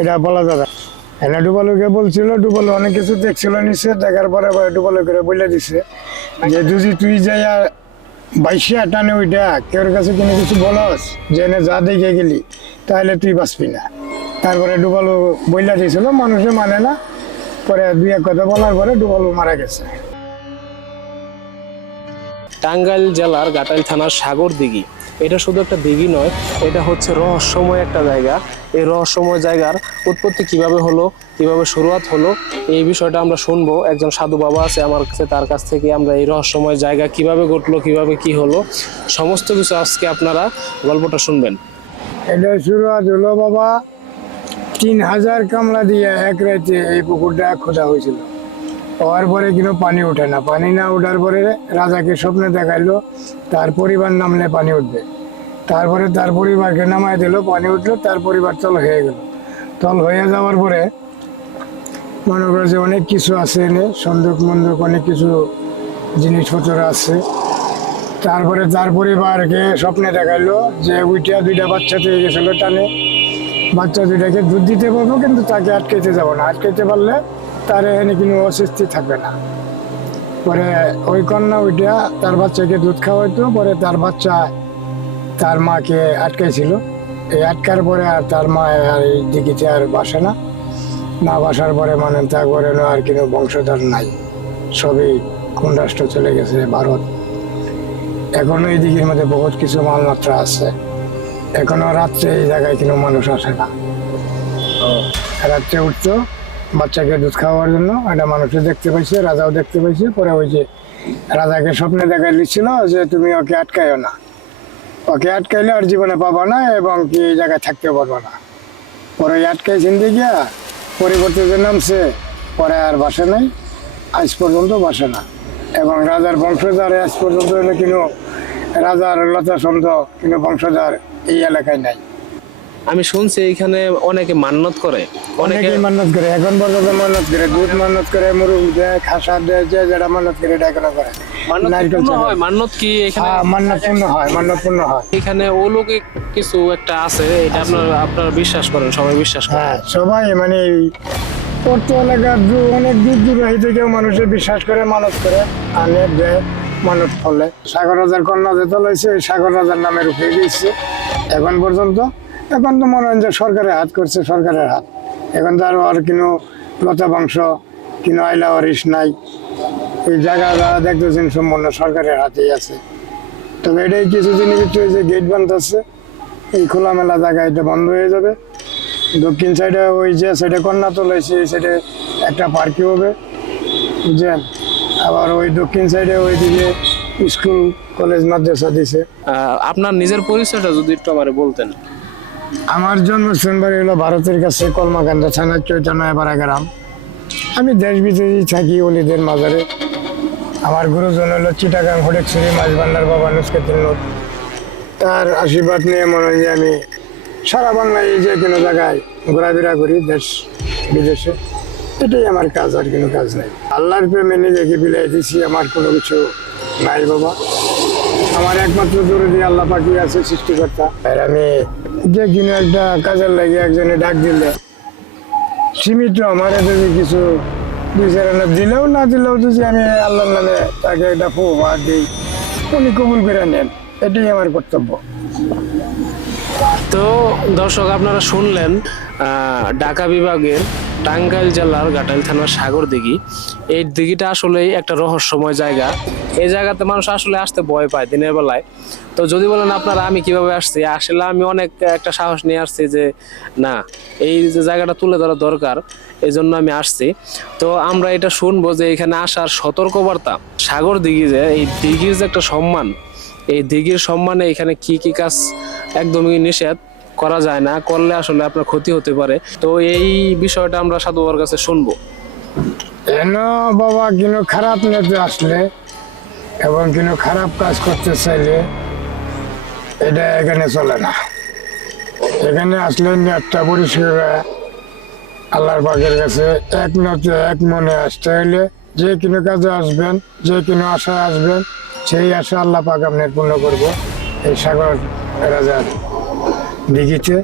এটা বলা যাবে। এনে ডুবালুকে বলছিল, ডুবালু অনেক কিছু দেখছিল নিচে, দেখার পরে ডুবালু করে বলে দিছে যে যদি তুই যাই বাইশে টানে ওইটা কেউর কাছে কোনো কিছু বলস যে এনে যা দেখে গেলি তাহলে তুই বাঁচবি না। তারপরে ডুবালু বইলা দিয়েছিল, মানুষে মানে না, পরে দুই এক কথা বলার পরে ডুবালু মারা গেছে। টাঙ্গাইল জেলার ঘাটাইল থানার সাগর দিঘি, এটা শুধু একটা দিঘি নয়, এটা হচ্ছে রহস্যময় একটা জায়গা। এই রহস্যময় জায়গার উৎপত্তি কিভাবে হলো, কিভাবে শুরুয়াত হলো, এই বিষয়টা আমরা শুনবো। একজন সাধু বাবা আছে আমার কাছে, তার কাছ থেকে আমরা এই রহস্যময় জায়গা কিভাবে ঘটলো, কিভাবে কি হলো, সমস্ত কিছু আজকে আপনারা গল্পটা শুনবেন। এটা শুরুয়াত হলো বাবা 3000 কামলা দিয়ে এক রাতে এই পুকুরটা খোঁজা হয়েছিল। হওয়ার পরে কিন্তু পানি ওঠে না, পানি না ওঠার পরে রাজাকে স্বপ্নে দেখাইলো তার পরিবার নামলে পানি উঠবে। তারপরে তার পরিবারকে নামায় দিল, পানি উঠলো, তার পরিবার তল হয়ে গেল। তল হয়ে যাওয়ার পরে মনে করে যে অনেক কিছু আছে এনে, সন্দুক মন্দুক অনেক কিছু জিনিসপত্র আছে। তারপরে তার পরিবারকে স্বপ্নে দেখাইলো যে উইটা দুইটা বাচ্চা পেয়ে গেছিলো টানে, বাচ্চা দুইটাকে দুধ দিতে পারবো কিন্তু তাকে আটকাইতে যাবো না, আটকাইতে পারলে তার এখানে কোনো অস্বস্তি থাকবে না। পরে ওই কন্যা ওইটা তার বাচ্চাকে দুধ খাওয়াইতো, পরে তার বাচ্চা তার মাকে আটকাইছিল। এই আটকার পরে আর তার মা আর এই দিঘিতে আর বাসে না, না বাসার পরে মানে তারপরে আর কোনো বংশধর নাই, সবই কোন রাষ্ট্র চলে গেছে, ভারত। এখনো এই দিঘির মধ্যে বহুত কিছু মালমাত্রা আছে, এখনো রাত্রে এই জায়গায় কোনো মানুষ আসে না। রাত্রে উঠতো বাচ্চাকে দুধ খাওয়ার জন্য, এটা মানুষও দেখতে পাইছে, রাজাও দেখতে পাইছে। পরে ওই যে রাজাকে স্বপ্নে দেখাই দিচ্ছিল যে তুমি ওকে আটকাইও না, ওকে আটকাইলে আর জীবনে পাবা না এবং কি এই জায়গায় থাকতে পারবো না। পরে আটকাইছেন দিয়ে পরিবর্তে যে নামছে, পরে আর বাসে নাই, আজ পর্যন্ত বাসে না। এবং রাজার বংশধর আজ পর্যন্ত হলে কিন্তু রাজার লতা ছন্দ কিন্তু বংশধর এই এলাকায় নাই। আমি শুনছি এখানে অনেকে মান্যত করে, অনেকেই মান্যত করে, এখন পর্যন্ত মান্যত করে, দুধ মান্যত করে, মুরগ দেয়, খাসা দেয়, যে যেটা মান্যত করে এটা এখনো করে। নারকেল হয় মান্যত কি এখানে? মান্যত পূর্ণ হয়, মান্যত পূর্ণ হয়। এখানে অলৌকিক কিছু একটা আছে, এটা আপনারা বিশ্বাস করেন, সবাই বিশ্বাস করে? হ্যাঁ, সবাই মানে পর্ত এলাকার অনেক দূর দূরাহি থেকেও মানুষের বিশ্বাস করে, মানত করে, আনে দেয়, মানত ফলে। সাগর রাজার কন্যা যে তোলাইছে, সাগর রাজার নামের উঠে গিয়েছে এখন পর্যন্ত। এখন তো মনে হয় যে সরকারের হাত করছে, সরকারের হাত। এখন তো আর কোনো লতা বংশ, কোনো আইলা ওয়ারিশ নাই। এই জায়গা যারা দেখতেছেন সম্পূর্ণ সরকারের হাতেই আছে। তবে এটাই কিছুদিনের ভিতরে যে গেট বানতেছে, এই খোলামেলা জায়গা এটা বন্ধ হয়ে যাবে। দক্ষিণ সাইডে ওই যে সাইডে কন্যা তোলাইছে, এই সাইডে একটা পার্কি হবে, বুঝছেন। আবার ওই দক্ষিণ সাইডে ওইদিকে স্কুল কলেজ মাদ্রাসা দিছে। আপনার নিজের পরিচয়টা যদি একটু আমারে বলতেন। আমার জন্মস্থান বাড়ি হলো ভারতের কাছে কলমাকান্দা থানার চৈতন্যপাড়া গ্রাম। আমি দেশ বিদেশে থাকি অলিদের মাজারে। আমার গুরুজন হলো চিটাগাং ফটিকছড়ি মাছ ভান্ডার বাবা নুসরাতুল নূর। তার আশীর্বাদ নিয়ে মনে হয় যে আমি সারা বাংলায় যে কোনো জায়গায় ঘোরাফেরা করি, দেশ বিদেশে। এটাই আমার কাজ, আর কোনো কাজ নেই। আল্লাহর প্রেমে নিজেকে বিলাই দিছি, আমার কোনো কিছু নাই বাবা। আমার একমাত্র জরুরি আল্লাহ পাকি আছে, সৃষ্টিকর্তা। আর আমি যে কোনো একটা কাজের লাগে একজনে ডাক দিলে সীমিত আমার যদি কিছু 2-4 আনা দিলেও না দিলেও যদি আমি আল্লাহর নামে তাকে একটা উপহার দিই, উনি কবুল করে নেন, এটাই আমার কর্তব্য। তো দর্শক, আপনারা শুনলেন ঢাকা বিভাগের টাঙ্গাইল জেলার ঘাটাইল থানার সাগর দিঘি। এই দিঘিটা আসলে একটা রহস্যময় জায়গা। এই জায়গাতে মানুষ আসলে আসতে ভয় পায় দিনের বেলায়। তো যদি বলেন আপনারা আমি কিভাবে আসছি, আসলে আমি অনেক একটা সাহস নিয়ে আসছি যে না, এই যে জায়গাটা তুলে ধরা দরকার, এই জন্য আমি আসছি। তো আমরা এটা শুনবো যে এখানে আসার সতর্কবার্তা, সাগর দিঘি যে এই দিঘির যে একটা সম্মান, এই দিঘির সম্মানে এখানে কি কি কাজ একদমই নিষেধ, করা যায় না, করলে আসলে আপনার ক্ষতি হতে পারে। তো এই বিষয়টা আমরা সাধু বাবার কাছে শুনবো। এন বাবা কোনো খারাপ নেতে আসলে এবং কোনো খারাপ কাজ করতে চাইলে এটা এখানে চলে না। এখানে আসলে নেটটা পরিষ্কার আল্লাহর পাকের কাছে এক নতে এক মনে আসতে হইলে যে কোনো কাজে আসবেন, যে কোনো আশায় আসবেন, সেই আশা আল্লাহ পাক আপনার পূর্ণ করবো এই সাগর রাজার দিঘিতে।